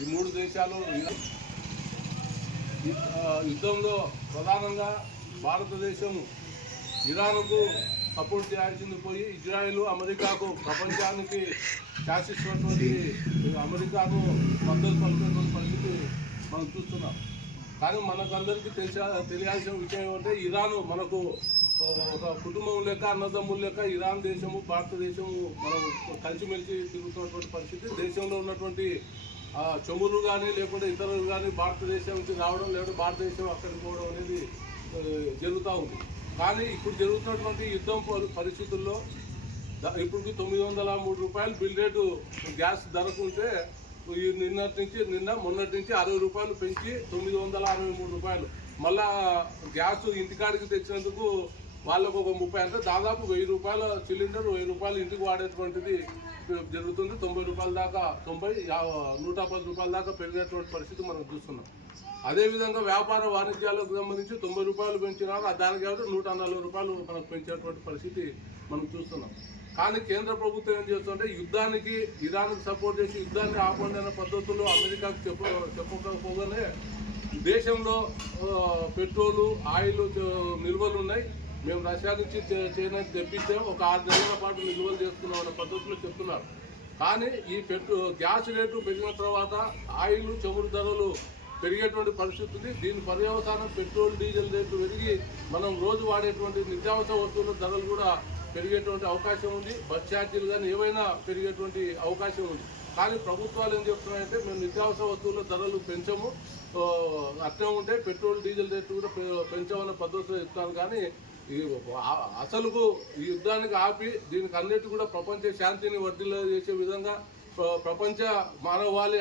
ఈ మూడు దేశాలు యుద్ధంలో ప్రధానంగా భారతదేశం ఇరాన్కు సపోర్ట్ చేయాల్సింది పోయి ఇజ్రాయెల్ అమెరికాకు ప్రపంచానికి శాసిస్తున్నటువంటి అమెరికాకు మద్దతు పలికినటువంటి పరిస్థితి మనం చూస్తున్నాం. కానీ మనకందరికీ తెలియాల్సిన విషయం ఏమంటే ఇరాన్ మనకు ఒక కుటుంబం లెక్క అన్నదమ్ముల లెక్క ఇరాన్ దేశము భారతదేశము మనం కలిసిమెలిసి తిరుగుతున్నటువంటి పరిస్థితి. దేశంలో ఉన్నటువంటి చమురు కానీ లేకుంటే ఇతరులు కానీ భారతదేశం నుంచి రావడం లేకుంటే భారతదేశం అక్కడికి పోవడం అనేది జరుగుతూ ఉంది. కానీ ఇప్పుడు జరుగుతున్నటువంటి యుద్ధం పరిస్థితుల్లో ఇప్పటికి 903 రూపాయలు బిల్ రేటు గ్యాస్ ధరకు ఉంటే మొన్నటి నుంచి 60 రూపాయలు పెంచి 963 రూపాయలు. మళ్ళా గ్యాస్ ఇంటికాడికి తెచ్చినందుకు వాళ్ళకు ఒక 30 అంటే దాదాపు 1000 రూపాయల సిలిండర్ 1000 రూపాయలు ఇంటికి వాడేటువంటిది జరుగుతుంది. 90 రూపాయల దాకా 110 రూపాయల దాకా పెరిగినటువంటి పరిస్థితి మనం చూస్తున్నాం. అదేవిధంగా వ్యాపార వాణిజ్యాలకు సంబంధించి 90 రూపాయలు పెంచినారు, దానికి కాబట్టి 140 రూపాయలు మనకు పెంచేటువంటి పరిస్థితి మనం చూస్తున్నాం. కానీ కేంద్ర ప్రభుత్వం ఏం చేస్తుంటే యుద్ధానికి ఇరాన్కు సపోర్ట్ చేసి యుద్ధాన్ని ఆపండి అనే పద్ధతుల్లో అమెరికాకు చెప్పకపోగానే దేశంలో పెట్రోలు ఆయిల్ నిల్వలు ఉన్నాయి, మేము రష్యా నుంచి చైనా తెప్పిస్తే ఒక 6 నెలల పాటు నిల్వలు చేస్తున్నాం అనే పద్ధతిలో చెప్తున్నారు. కానీ ఈ గ్యాస్ రేటు పెరిగిన తర్వాత ఆయిల్ చమురు ధరలు పెరిగేటువంటి పరిస్థితి ఉంది. దీని పర్యవసానం పెట్రోల్ డీజిల్ రేట్లు పెరిగి మనం రోజు వాడేటువంటి నిత్యావసర వస్తువుల ధరలు కూడా పెరిగేటువంటి అవకాశం ఉంది. బస్ ఛార్జీలు కానీ ఏవైనా పెరిగేటువంటి అవకాశం ఉంది. కానీ ప్రభుత్వాలు ఏం చెప్తున్నాయంటే మేము నిత్యావసర వస్తువుల ధరలు పెంచము, అట్నే ఉంటే పెట్రోల్ డీజిల్ రేట్లు కూడా పెంచామనే పద్ధతిలో చెప్తాను. కానీ అసలుకు ఈ యుద్ధానికి ఆపి దీనికి అన్నిటి కూడా ప్రపంచ శాంతిని వర్ధిల్ల చేసే విధంగా ప్రపంచ మానవాళి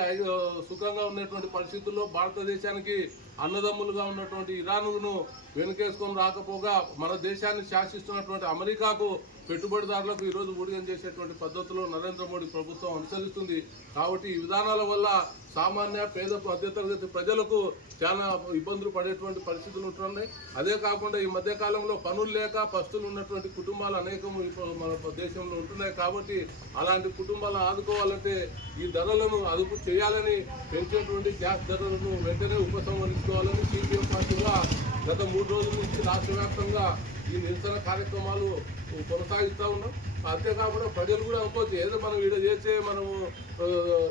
సుఖంగా ఉన్నటువంటి పరిస్థితుల్లో భారతదేశానికి అన్నదమ్ములుగా ఉన్నటువంటి ఇరాన్ను వెనుకేసుకొని రాకపోగా మన దేశాన్ని శాసిస్తున్నటువంటి అమెరికాకు పెట్టుబడిదారులకు ఈరోజు ఊడిగం చేసేటువంటి పద్ధతిలో నరేంద్ర మోడీ ప్రభుత్వం అనుసరిస్తుంది. కాబట్టి ఈ విధానాల వల్ల సామాన్య పేద మధ్యతరగతి ప్రజలకు చాలా ఇబ్బందులు పడేటువంటి పరిస్థితులు ఉంటున్నాయి. అదే కాకుండా ఈ మధ్యకాలంలో పనులు లేక పస్తులు ఉన్నటువంటి కుటుంబాలు అనేకం మన దేశంలో ఉంటున్నాయి. కాబట్టి అలాంటి కుటుంబాలను ఆదుకోవాలంటే ఈ ధరలను అదుపు చేయాలని, పెంచేటువంటి గ్యాస్ ధరలను వెంటనే ఉపసంహరించుకోవాలని సిపిఎం పార్టీగా గత 3 రోజుల నుంచి రాష్ట్ర వ్యాప్తంగా ఈ నిరసన కార్యక్రమాలు కొనసాగిస్తూ ఉన్నాం. అంతేకాకుండా ప్రజలు కూడా అనుకోవచ్చు ఏదో మనం వీడ చేస్తే మనము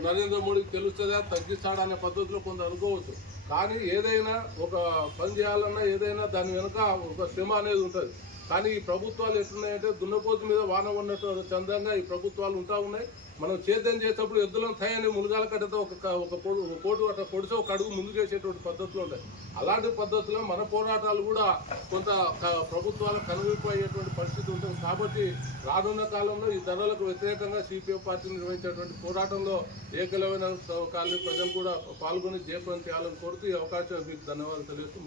నరేంద్ర మోడీకి తెలుస్తుందా తగ్గిస్తాడా అనే పద్ధతిలో కొంత అనుకోవచ్చు. కానీ ఏదైనా ఒక పని చేయాలన్నా ఏదైనా దాని వెనుక ఒక శ్రమ అనేది ఉంటుంది. కానీ ఈ ప్రభుత్వాలు ఎట్లున్నాయంటే దున్నపోతు మీద వాన ఉన్నట్టు చందంగా ఈ ప్రభుత్వాలు ఉంటా ఉన్నాయి. మనం సేద్యం చేసేటప్పుడు ఎద్దులను తయారని మునగాల కట్టతో ఒక కోటు అట్లా పొడిచి ఒక అడుగు ముందు చేసేటువంటి పద్ధతులు ఉంటాయి. అలాంటి పద్ధతిలో మన పోరాటాలు కూడా కొంత ప్రభుత్వాలకు కనువిపోయేటువంటి పరిస్థితి ఉంటుంది. కాబట్టి రానున్న కాలంలో ఈ ధరలకు వ్యతిరేకంగా సిపిఎం పార్టీ నిర్వహించేటువంటి పోరాటంలో ఏకలమైన కాలనీ ప్రజలు కూడా పాల్గొని జయప్రదం చేయాలని కోరుతూ ఈ అవకాశం మీకు ధన్యవాదాలు తెలియజేస్తూ